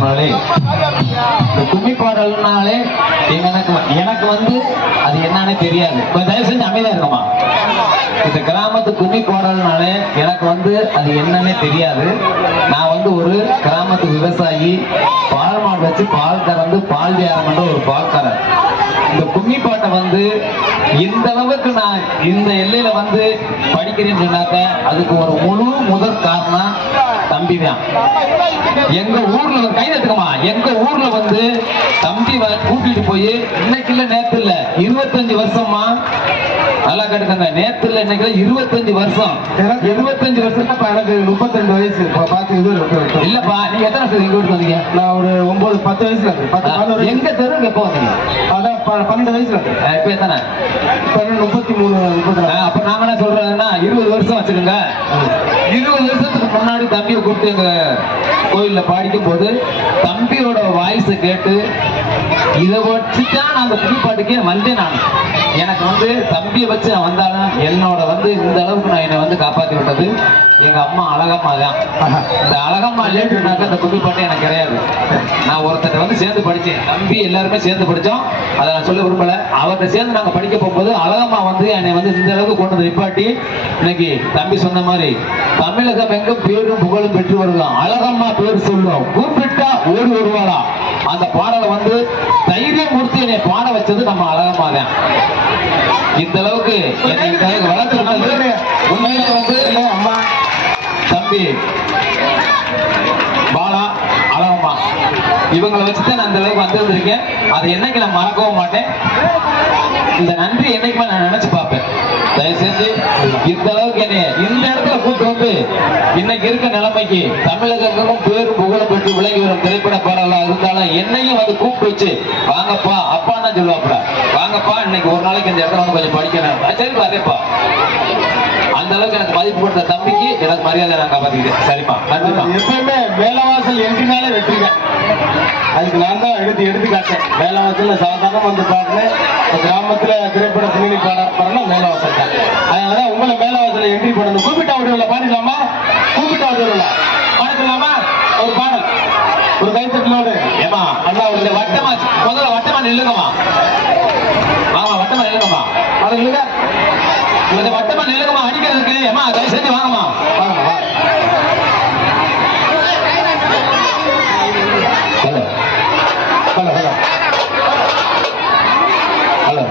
நண்பர்களே, இந்த கும்மி பாடல்னாலே எனக்கு வந்து அது என்னன்னு தெரியாது. கொஞ்சம் தயவு செஞ்சு அமைதியா இருக்கமா. இந்த கிராமத்து கும்மி பாடல்னாலே எனக்கு வந்து அது என்னன்னே தெரியாது. நான் வந்து ஒரு கிராமத்து விவசாயி, பால் மாடு வச்சு பால் கறந்து பால் வியாபாரம் பண்ற ஒரு பால்காரர். இந்த கும்மி பாட்டை வந்து இந்த அளவுக்கு நான் இந்த எல்லையில வந்து படிக்கிறேன்னு சொன்னாக்க அதுக்கு ஒரு முதற் காரணம் தம்பி தான். எங்க ஊர்ல கை தட்டுக்கமா, எங்க ஊர்ல வந்து தம்பி கூட்டிட்டு போய் இன்னைக்கு இல்ல நேத்து இல்ல 25 வருஷமா, நல்லா கேட்டுக்கங்க, நேத்து இல்ல இன்னைக்கு 25 வருஷம். 25 வருஷம் எனக்கு 32 வயசு. இல்லப்பா, நீங்க எத்தனை வருஷம் எங்க வீட்டுக்கு வந்தீங்க? நான் ஒரு 9-10 வயசுல. எங்க தெருவுக்கு எப்போ வந்தீங்க? அதான் 12 வயசுல. இப்ப எத்தனை? 33. அப்ப நாம என்ன சொல்றதுன்னா 20 வருஷம் வச்சுக்கோங்க. 20 வருஷத்துக்கு முன்னாடி தம்பியை கூப்பிட்டு எங்க கோயில்ல பாடிக்கும் போது தம்பியோட வாய்ஸ் கேட்டு இதை வச்சுதான் நான் அந்த புதுப்பாட்டுக்கே வந்தேன். நான் எனக்கு வந்து தம்பியை வச்சு நான் வந்தாலும் என்னோட வந்து இந்த அளவுக்கு நான் என்னை வந்து காப்பாற்றி விட்டது எங்க அம்மா அழகம்மா தான். இந்த அழகம்மா லேட்டுனாக்க அந்த புதுப்பாட்டே எனக்கு கிடையாது. நான் ஒருத்தர் வந்து சேர்ந்து படிச்சேன், தம்பி எல்லாருமே சேர்ந்து படித்தோம். அதை நான் சொல்ல விரும்பல. அவர்கிட்ட சேர்ந்து நாங்கள் படிக்க போகும்போது அழகம்மா வந்து என்னை வந்து இந்த அளவுக்கு கொண்டு வந்து நிப்பாட்டி இன்னைக்கு தம்பி சொன்ன மாதிரி தமிழகம் எங்கும் பேரும் புகழும் பெற்று வருகிறோம். அழகம்மா பேர் சொல்லும், கூப்பிட்டா ஓடி வருவாளா. அந்த பாடலை வந்து தைரியம் கொடுத்து என்னை பாட வச்சது நம்ம அழகம்மா தான். இந்த அளவுக்கு வளர்த்து உண்மையில வந்து அம்மா தம்பி பாலா அழகம்மா இவங்களை வச்சுதான் நான் இந்த அளவுக்கு வந்திருந்திருக்கேன். அதை என்னைக்கு நான் மறக்கவும் மாட்டேன். இந்த நன்றி என்னைக்குமே நான் நினைச்சு பார்ப்பேன். தயவு செஞ்சு இந்த அளவுக்கு என்னைய இந்த இடத்துல கூட்டு வந்து இன்னைக்கு இருக்க நிலைமைக்கு தமிழகமும் பேரும் புகழும் பெற்று விளங்கி வரும் திரைப்பட பாடலா இருந்தாலும் என்னையும் வந்து கூப்பிட்டு வச்சு வாங்கப்பா அப்பா தான் சொல்லுவாப்பா, வாங்கப்பா இன்னைக்கு ஒரு நாளைக்கு இந்த இடத்துல வந்து கொஞ்சம் படிக்கணும். சரிப்பா அதேப்பா, அந்த அளவுக்கு எனக்கு மதிப்பு கொடுத்த தம்பிக்கு எனக்கு மரியாதை நான் காப்பாத்திக்கிட்டேன். சரிப்பா, கண்டிப்பா. எப்பவுமே மேலவாசல் என்கினாலே வெற்றிங்க. அதுக்கு நான் தான் எடுத்துக்காட்டேன். மேலவாசல்ல சாதாரண வந்து பாடுறேன். கிராமத்துல திரைப்பட பின்னணி பாடுறேன்னா மேலவாசல் தான். அதனாலதான் உங்களை மேலவாசல என்ட்ரி பண்ணணும். கூப்பிட்டா விடுவில்ல பாடிடலாமா? கூப்பிட்டா விடுவில்ல பாடலாமா? ஒரு பாடல், ஒரு கைத்தட்டலோடு ஏமா அண்ணா ஒரு வட்டமா, முதல்ல வட்டமா நில்லுங்கம்மா. ஆமா வட்டமா நில்லுங்கம்மா. அதை நில்லுங்க, கொஞ்சம் வட்டமா நில்லுங்கம்மா. அடிக்கிறதுக்கு ஏமா தயவு செஞ்சு வாங்கம்மா. Hello hello hello hello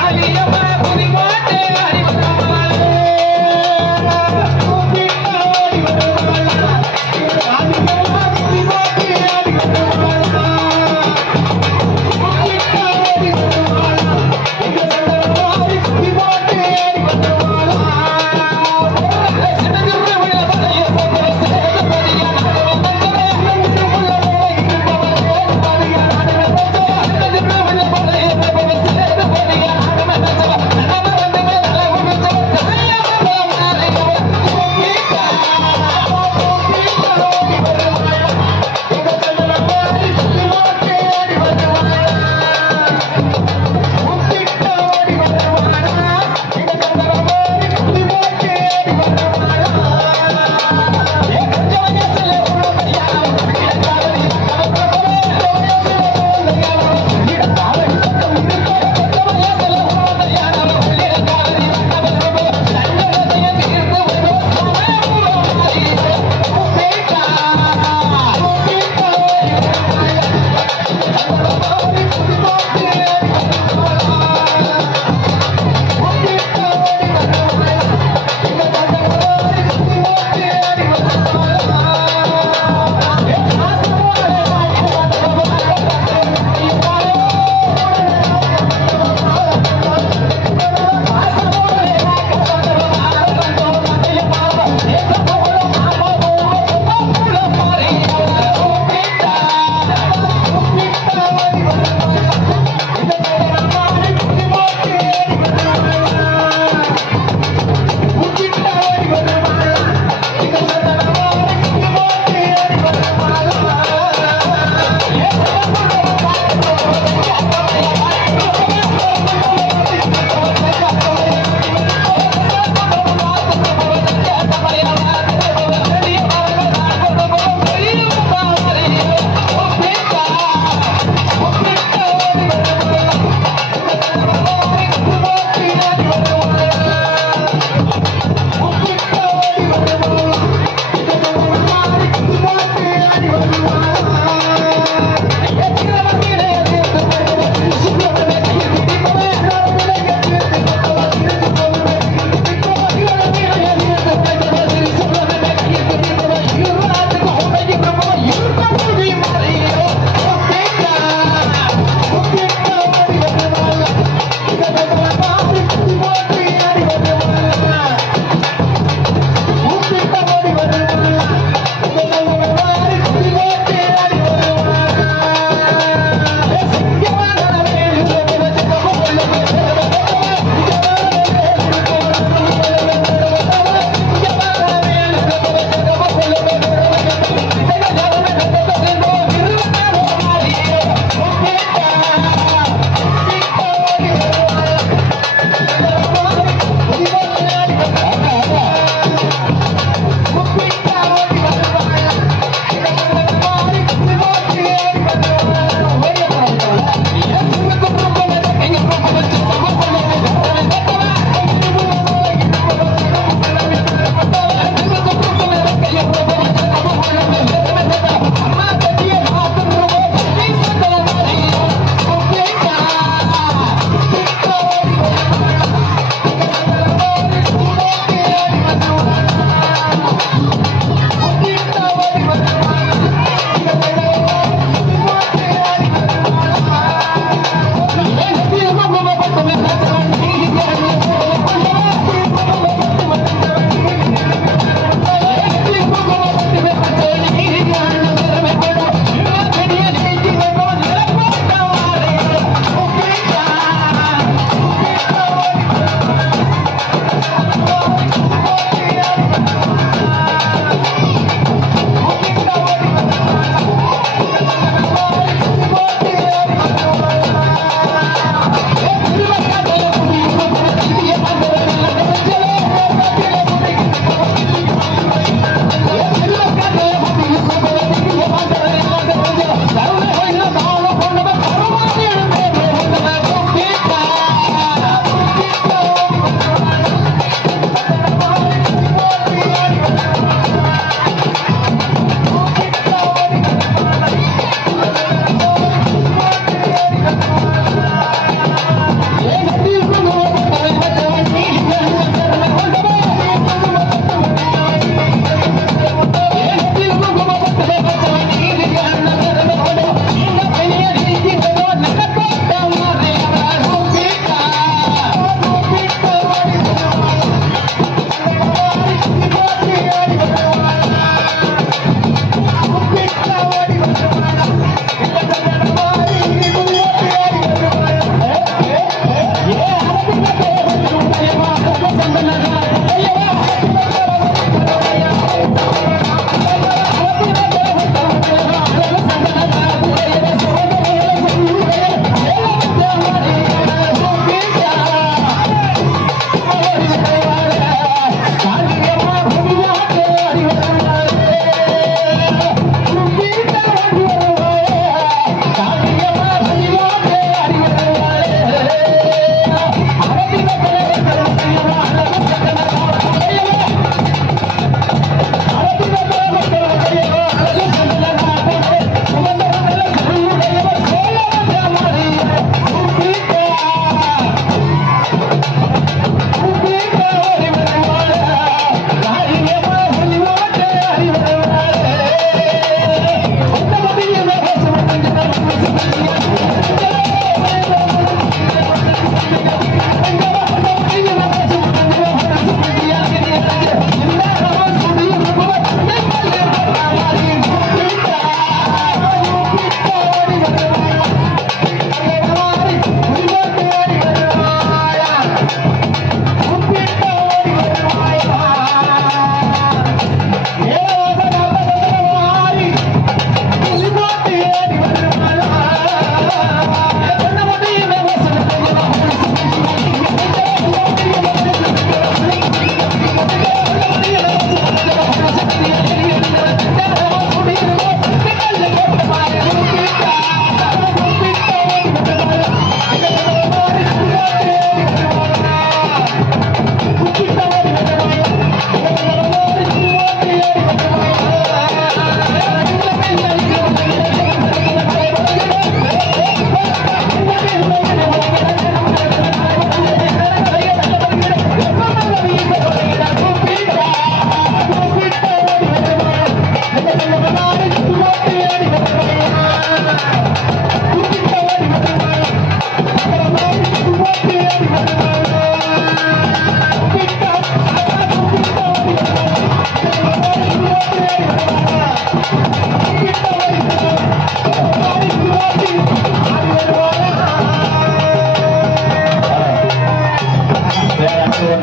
Happy birthday.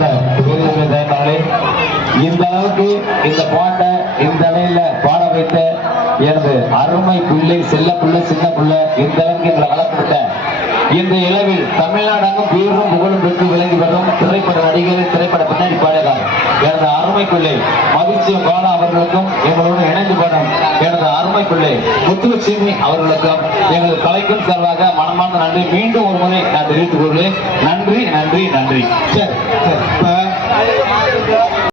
தயனாலே இந்த அளவுக்கு இந்த பாட்டை இந்த நிலையில பாட வைத்த எனது அருமை பிள்ளை செல்ல பிள்ளை சின்ன பிள்ளை இந்த அளவுக்கு எங்களை வளர்த்துவிட்ட இந்த இளவில் தமிழ்நாடகம் பேரும் புகழும் பெற்று விளங்கி வரும் திரைப்பட நடிகர் திரைப்பட பின்னணி பாடகர் எனது அருமை பிள்ளை மகிழ்ச்சியம் பாலா அவர்களுக்கும் எங்களோடு இணைந்து பாடும் எனது அருமை பிள்ளை முத்துலட்சுமி அவர்களுக்கும் எங்களது கலைக்கும் சார்பாக மனமார்ந்த நன்றி மீண்டும் ஒரு முறை நான் தெரிவித்துக் கொள்கிறேன். நன்றி நன்றி நன்றி. சரி